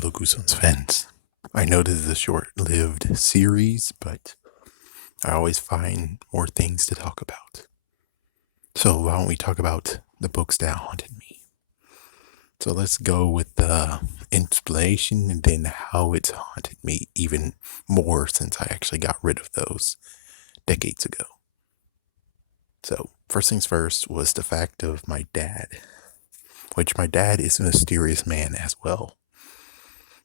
fellow Goosebumps fans. I know this is a short lived series, but I always find more things to talk about. So, why don't we talk about the books that haunted me? So, let's go with the inspiration and then how it's haunted me even more since I actually got rid of those decades ago. So, first things first was the fact of my dad, which my dad is a mysterious man as well.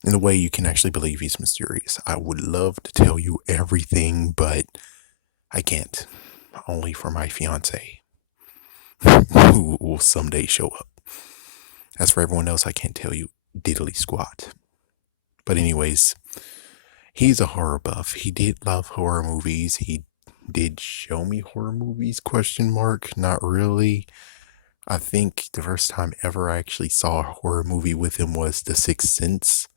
In a way, you can actually believe he's mysterious. I would love to tell you everything, but I can't. Only for my fiance, who will someday show up. As for everyone else, I can't tell you diddly squat. But anyways, he's a horror buff. He did love horror movies. He did show me horror movies, question mark. Not really. I think the first time ever I actually saw a horror movie with him was The Sixth Sense.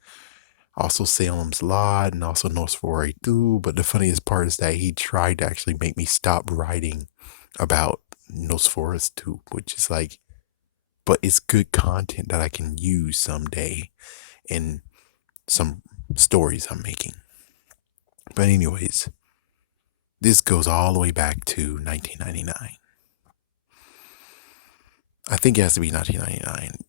Also Salem's Lot and also Nosferatu. But the funniest part is that he tried to actually make me stop writing about Nosferatu, which is like, but it's good content that I can use someday in some stories I'm making. But anyways, this goes all the way back to 1999. I think it has to be 1999.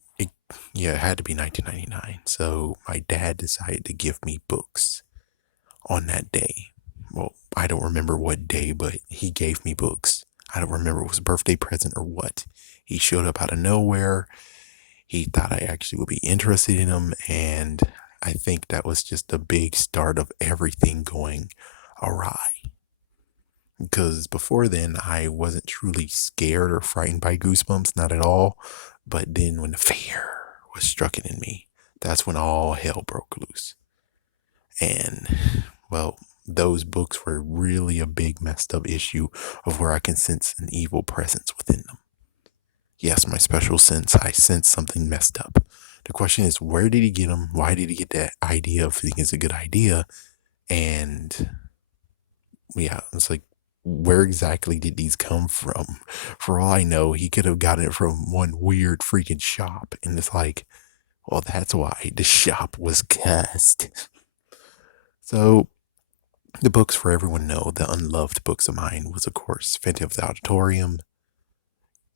Yeah, it had to be 1999. So my dad decided to give me books on that day. Well, I don't remember what day, but he gave me books. I don't remember if it was a birthday present or what. He showed up out of nowhere. He thought I actually would be interested in them, and I think that was just the big start of everything going awry. Because before then, I wasn't truly scared or frightened by Goosebumps, not at all. But then when the fear was stricken in me, that's when all hell broke loose. And, well, those books were really a big messed up issue of where I can sense an evil presence within them. Yes, my special sense, I sense something messed up. The question is, where did he get them? Why did he get that idea of thinking it's a good idea? And yeah, it's like, where exactly did these come from? For all I know, he could have gotten it from one weird freaking shop. And it's like, well, that's why the shop was cussed. So the books, for everyone know, the unloved books of mine was, of course, Phantom of the Auditorium,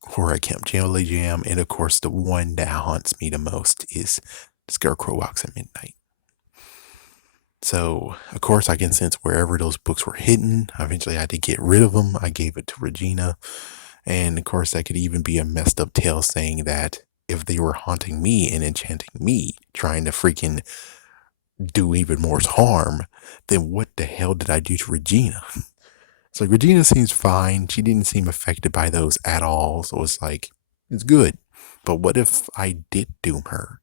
Horror at Camp Jelly Jam, and of course, the one that haunts me the most is Scarecrow Walks at Midnight. So, of course, I can sense wherever those books were hidden. Eventually, I had to get rid of them. I gave it to Regina. And of course, that could even be a messed up tale saying that if they were haunting me and enchanting me, trying to freaking do even more harm, then what the hell did I do to Regina? So Regina seems fine. She didn't seem affected by those at all. So it's like, it's good. But what if I did doom her?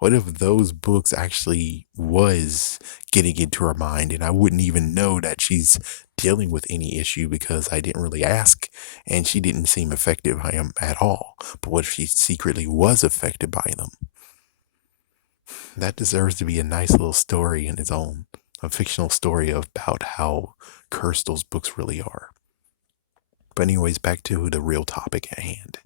What if those books actually was getting into her mind and I wouldn't even know that she's dealing with any issue because I didn't really ask and she didn't seem affected by them at all. But what if she secretly was affected by them? That deserves to be a nice little story in its own, a fictional story about how cursed those books really are. But anyways, back to the real topic at hand.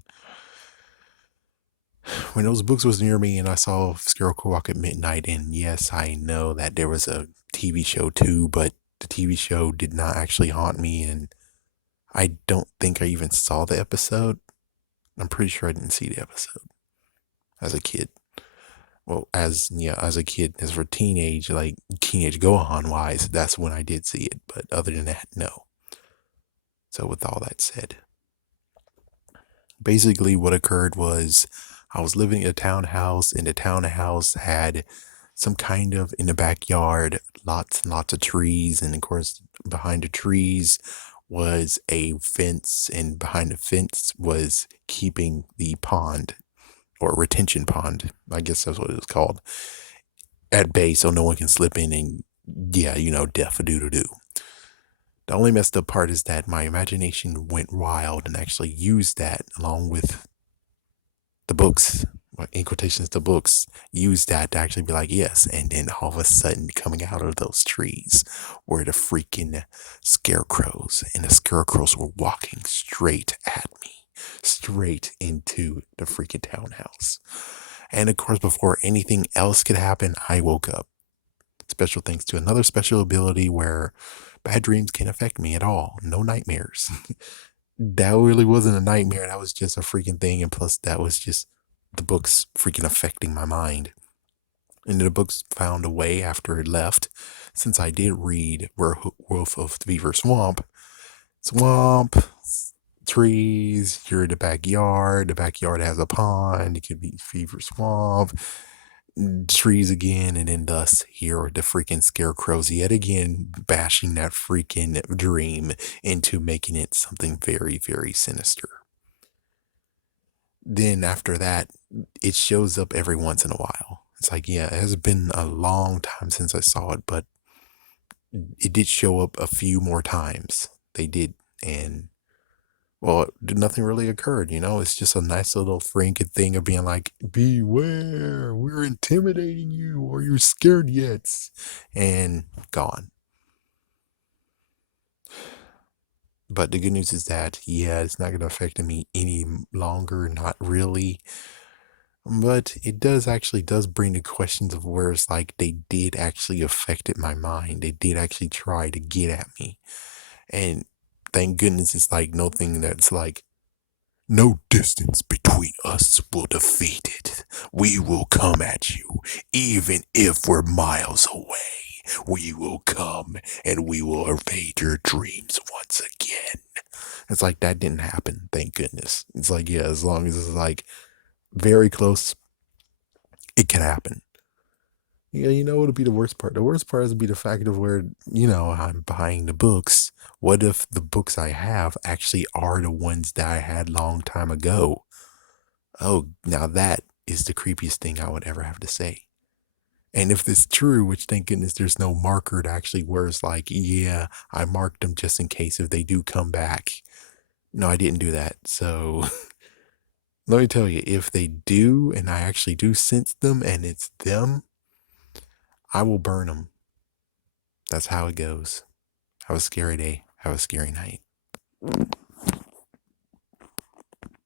When those books was near me and I saw Scarecrow Walk at Midnight, and yes, I know that there was a TV show too, but the TV show did not actually haunt me, and I don't think I even saw the episode. I'm pretty sure I didn't see the episode as a kid. Well, as a kid, as for teenage, like teenage Gohan wise, that's when I did see it. But other than that, no. So with all that said, basically what occurred was I was living in a townhouse, and the townhouse had some kind of in the backyard, lots and lots of trees, and of course behind the trees was a fence, and behind the fence was keeping the pond or retention pond, I guess that's what it was called, at bay so no one can slip in and yeah, death a doo doo. The only messed up part is that my imagination went wild and actually used that along with the books, in quotations, the books, used that to actually be like, yes. And then all of a sudden, coming out of those trees were the freaking scarecrows, and the scarecrows were walking straight at me, straight into the freaking townhouse. And of course, before anything else could happen, I woke up. Special thanks to another special ability where bad dreams can't affect me at all. No nightmares. That really wasn't a nightmare. That was just a freaking thing. And plus, that was just the books freaking affecting my mind. And the books found a way after it left, since I did read Wolf of the Beaver Swamp. Swamp, trees, you're in the backyard. The backyard has a pond. It could be Beaver Swamp, trees again, and then thus here are the freaking scarecrows yet again bashing that freaking dream into making it something very, very sinister. Then after that, it shows up every once in a while. It's like, yeah, it has been a long time since I saw it, but it did show up a few more times. They did, and well, nothing really occurred, you know? It's just a nice little franken thing of being like, beware, we're intimidating you. Are you scared yet? And gone. But the good news is that, yeah, it's not going to affect me any longer, not really. But it does bring the questions of where it's like they did actually affect my mind. They did actually try to get at me. And thank goodness it's like nothing that's like, no distance between us will defeat it. We will come at you, even if we're miles away. We will come and we will evade your dreams once again. It's like that didn't happen, thank goodness. It's like, yeah, as long as it's like very close, it can happen. Yeah, you know what would be the worst part? The worst part is be the fact of where, I'm buying the books. What if the books I have actually are the ones that I had long time ago? Oh, now that is the creepiest thing I would ever have to say. And if it's true, which thank goodness there's no marker to actually where it's like, yeah, I marked them just in case if they do come back. No, I didn't do that. So let me tell you, if they do and I actually do sense them and it's them, I will burn them. That's how it goes. Have a scary day. Have a scary night.